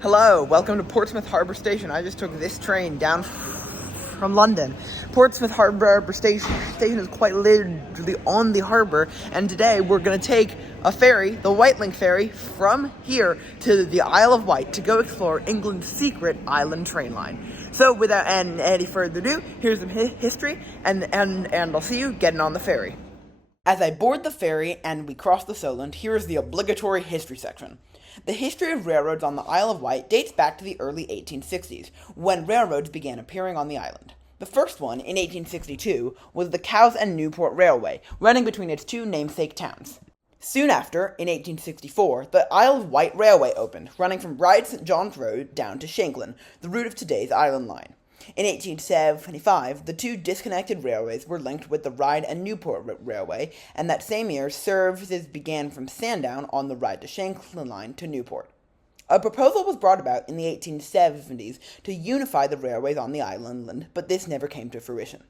Hello, welcome to Portsmouth Harbour Station. I just took this train down from London. Portsmouth Harbour Station is quite literally on the harbour, and today we're going to take a ferry, the White Link ferry, from here to the Isle of Wight to go explore England's secret island train line. So without any further ado, here's some history, and I'll see you getting on the ferry. As I board the ferry and we cross the Solent, here is the obligatory history section. The history of railroads on the Isle of Wight dates back to the early 1860s, when railroads began appearing on the island. The first one, in 1862, was the Cowes and Newport Railway, running between its two namesake towns. Soon after, in 1864, the Isle of Wight Railway opened, running from Ryde St. John's Road down to Shanklin, the route of today's Island Line. In 1875, the two disconnected railways were linked with the Ryde and Newport Railway, and that same year, services began from Sandown on the Ryde to Shanklin line to Newport. A proposal was brought about in the 1870s to unify the railways on the island, but this never came to fruition.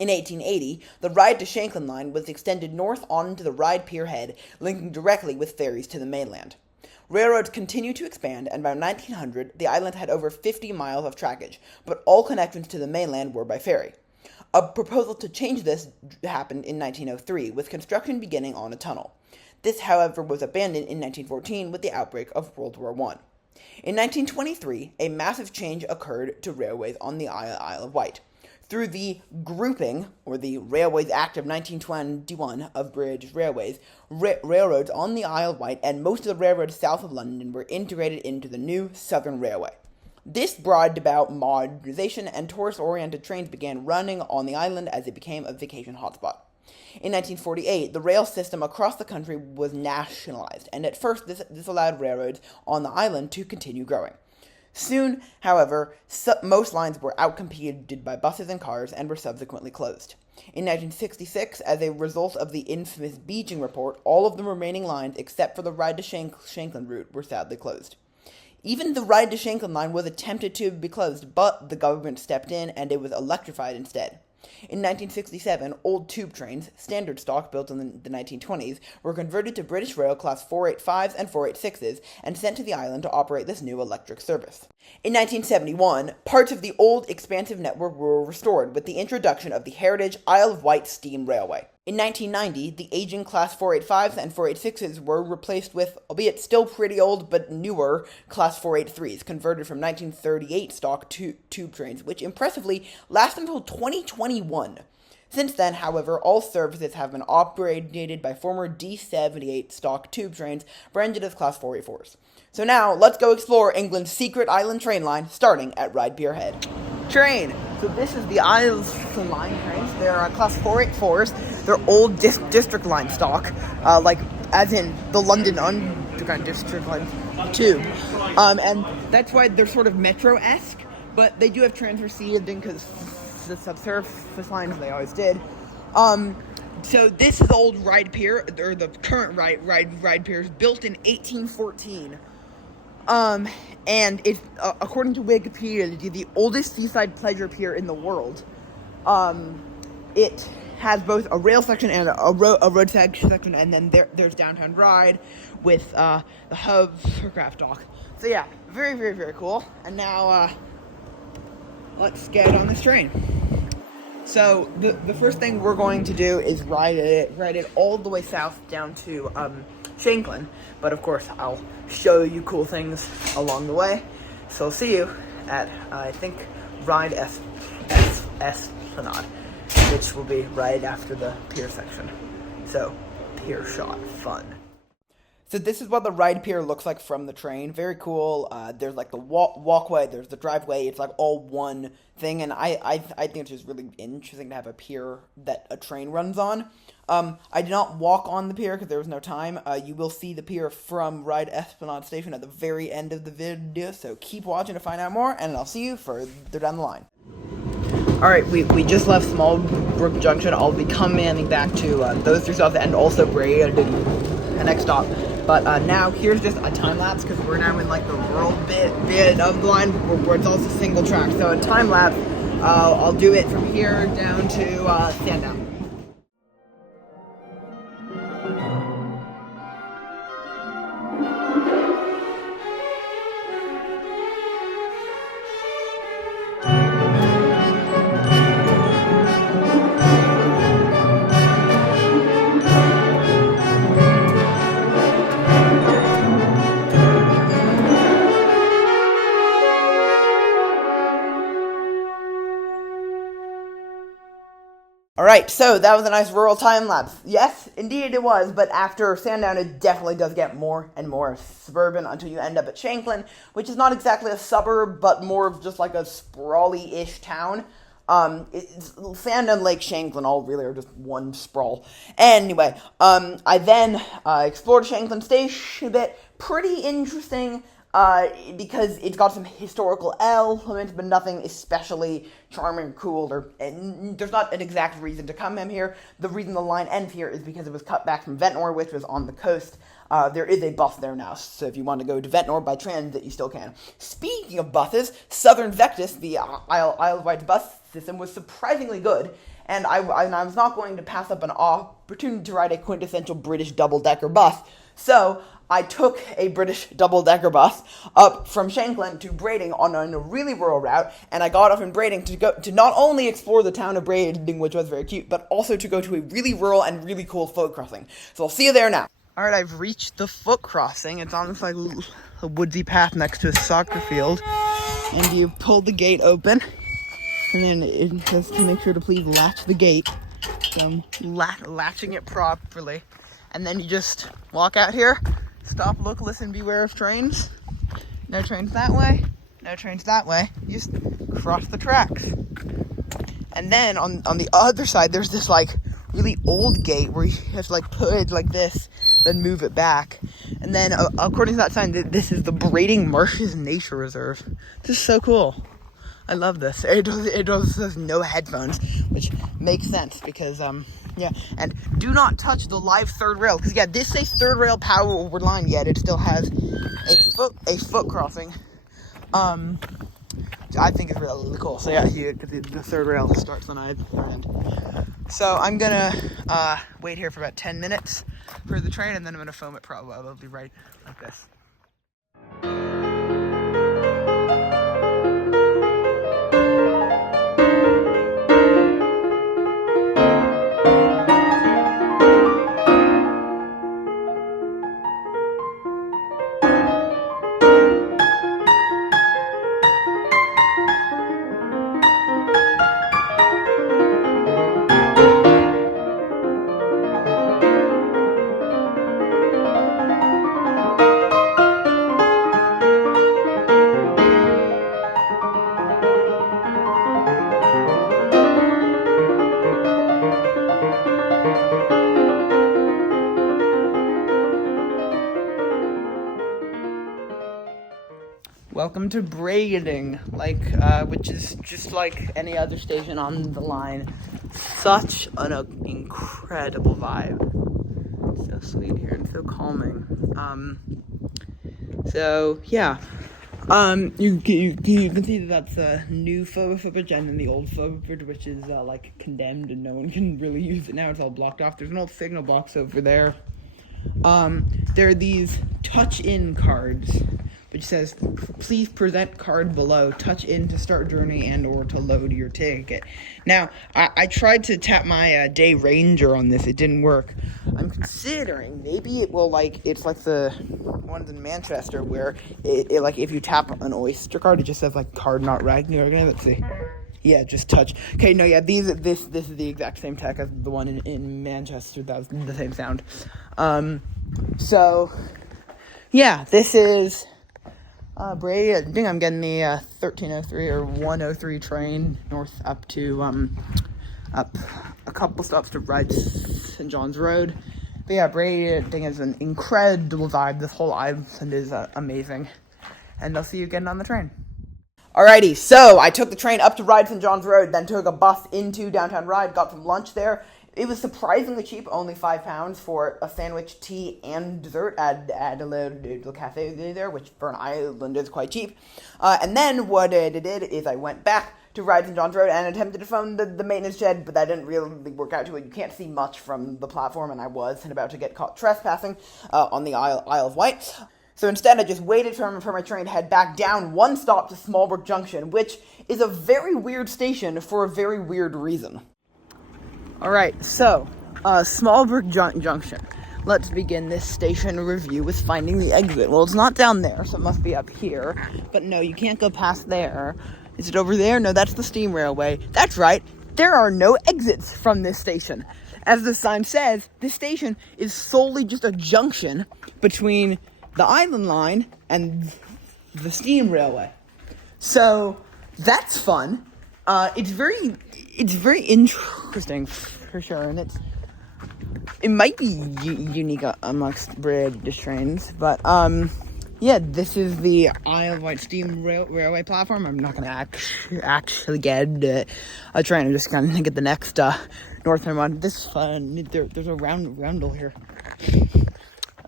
In 1880, the Ryde to Shanklin line was extended north onto the Ryde Pier head, linking directly with ferries to the mainland. Railroads continued to expand, and by 1900, the island had over 50 miles of trackage, but all connections to the mainland were by ferry. A proposal to change this happened in 1903, with construction beginning on a tunnel. This, however, was abandoned in 1914 with the outbreak of World War I. In 1923, a massive change occurred to railways on the Isle of Wight. Through the grouping, or the Railways Act of 1921 of British Railways, railroads on the Isle of Wight and most of the railroads south of London were integrated into the new Southern Railway. This brought about modernization, and tourist-oriented trains began running on the island as it became a vacation hotspot. In 1948, the rail system across the country was nationalized, and at first this allowed railroads on the island to continue growing. Soon, however, most lines were outcompeted by buses and cars and were subsequently closed. In 1966, as a result of the infamous Beeching Report, all of the remaining lines except for the Ryde to Shanklin route were sadly closed. Even the Ryde to Shanklin line was attempted to be closed, but the government stepped in and it was electrified instead. In 1967, old tube trains, standard stock built in the 1920s, were converted to British Rail Class 485s and 486s and sent to the island to operate this new electric service. In 1971, parts of the old expansive network were restored with the introduction of the heritage Isle of Wight Steam Railway. In 1990, the aging Class 485s and 486s were replaced with, albeit still pretty old but newer, Class 483s, converted from 1938 stock tube trains, which impressively last until 2021. Since then, however, all services have been operated by former D78 stock tube trains, branded as Class 484s. So now, let's go explore England's secret island train line, starting at Ryde Pier Head. Train. So this is the Island Line trains. They're Class 484s. They're old district line stock, like as in the London Underground District Line tube. And that's why they're sort of metro-esque, but they do have transfer seating because the subsurface lines they always did. So this is old Ryde Pier, or the current Ryde Pier, is built in 1814. And it's, according to Wikipedia, the oldest seaside pleasure pier in the world. It has both a rail section and a road section, and then there's downtown Ryde with the hovercraft dock. So yeah, very, very, very cool. And now, let's get on this train. So the first thing we're going to do is ride it all the way south down to Shanklin, but of course I'll show you cool things along the way. So I'll see you at I think Ryde Esplanade, which will be right after the pier section. So pier shot fun. So this is what the Ryde Pier looks like from the train. Very cool. There's like the walkway, there's the driveway. It's like all one thing, and I think it's just really interesting to have a pier that a train runs on. I did not walk on the pier because there was no time. You will see the pier from Ryde Esplanade Station at the very end of the video, so keep watching to find out more, and I'll see you further down the line. Alright, we just left Smallbrook Junction. I'll be coming back to those three stops and also Braid, the next stop. But now, here's just a time-lapse, because we're now in, like, the rural bit of the line where it's also single track. So a time-lapse, I'll do it from here down to Sandown. All right, so that was a nice rural time lapse. Yes, indeed it was, but after Sandown, it definitely does get more and more suburban until you end up at Shanklin, which is not exactly a suburb, but more of just like a sprawly-ish town. Sandown, Lake, Shanklin all really are just one sprawl. Anyway, I then explored Shanklin Station a bit. Pretty interesting. Because it's got some historical elements, but nothing especially charming or cool, and there's not an exact reason to come in here. The reason the line ends here is because it was cut back from Ventnor, which was on the coast. There is a bus there now, so if you want to go to Ventnor by transit, you still can. Speaking of buses, Southern Vectis, the Isle of Wight's bus system, was surprisingly good, and I was not going to pass up an opportunity to ride a quintessential British double-decker bus, so I took a British double-decker bus up from Shanklin to Brading on a really rural route, and I got off in Brading to not only explore the town of Brading, which was very cute, but also to go to a really rural and really cool foot crossing. So I'll see you there now. All right, I've reached the foot crossing. It's on this like a woodsy path next to a soccer field, and you pull the gate open, and then it says to make sure to please latch the gate. So I'm latching it properly, and then you just walk out here. Stop, look, listen, beware of trains. No trains that way. No trains that way. You just cross the tracks. And then on the other side, there's this like really old gate where you have to like put it like this, then move it back. And then according to that sign, this is the Brading Marshes Nature Reserve. This is so cool. I love this. It has no headphones, which makes sense because yeah, and do not touch the live third rail, because yeah, this is a third rail power over line, yet it still has a foot crossing, which I think is really cool. So yeah, the third rail starts on either end. So I'm gonna wait here for about 10 minutes for the train, and then I'm gonna film it probably. I'll be right like this. Welcome to Brading, which is just like any other station on the line. Such an incredible vibe. So sweet here and so calming. So yeah. You can see that that's a new footbridge, and then the old footbridge, which is like condemned and no one can really use it now. It's all blocked off. There's an old signal box over there. There are these touch-in cards, which says, please present card below, touch in to start journey and or to load your ticket. Now, I tried to tap my day ranger on this. It didn't work. I'm considering maybe it will it's like the ones in Manchester where it like if you tap an Oyster card, it just says like card not recognized. Let's see. Yeah, just touch. Okay, no, yeah, this is the exact same tech as the one in Manchester. That was the same sound. So, yeah, this is Brading. I'm getting the 1303 or 103 train north up to up a couple stops to Ryde St. John's Road. But yeah, Brading is an incredible vibe. This whole island is amazing. And I'll see you getting on the train. Alrighty, so I took the train up to Ryde St. John's Road, then took a bus into downtown Ryde, got some lunch there. It was surprisingly cheap, only £5 for a sandwich, tea, and dessert at a little cafe there, which for an island is quite cheap. And then what I did is I went back to Ryde St. John's Road and attempted to phone the maintenance shed, but that didn't really work out too well. You can't see much from the platform, and I was about to get caught trespassing on the Isle of Wight. So instead, I just waited for my train to head back down one stop to Smallbrook Junction, which is a very weird station for a very weird reason. Alright, so, Smallbrook Junction. Let's begin this station review with finding the exit. Well, it's not down there, so it must be up here. But no, you can't go past there. Is it over there? No, that's the steam railway. That's right. there are no exits from this station. As the sign says, this station is solely just a junction between the Island Line and the steam railway. So that's fun. It's very interesting for sure, and it might be unique amongst British trains, but yeah, this is the Isle of Wight steam railway platform. I'm not gonna actually get a train. I'm just gonna get the next northern one. This is fun. There's a roundel here.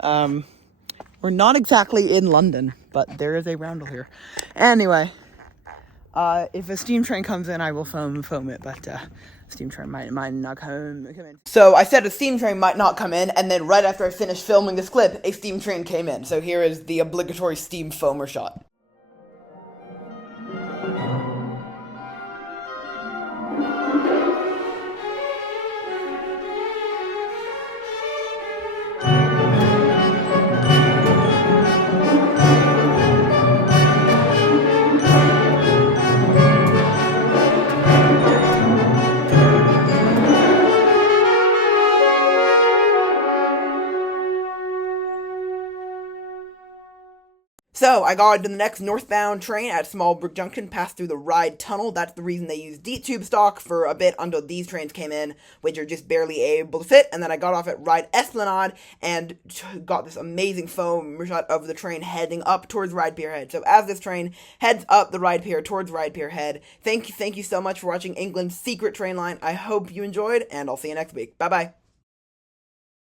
We're not exactly in London, but there is a roundel here. Anyway, if a steam train comes in, I will film it, but steam train might not come in. So I said a steam train might not come in, and then right after I finished filming this clip, a steam train came in. So here is the obligatory steam foamer shot. So, I got into the next northbound train at Smallbrook Junction, passed through the Ryde Tunnel. That's the reason they used D-tube stock for a bit until these trains came in, which are just barely able to fit. And then I got off at Ryde Esplanade and got this amazing foam shot of the train heading up towards Ryde Pier Head. So as this train heads up the Ryde Pier towards Ryde Pier Head, thank you so much for watching England's secret train line. I hope you enjoyed, and I'll see you next week. Bye-bye.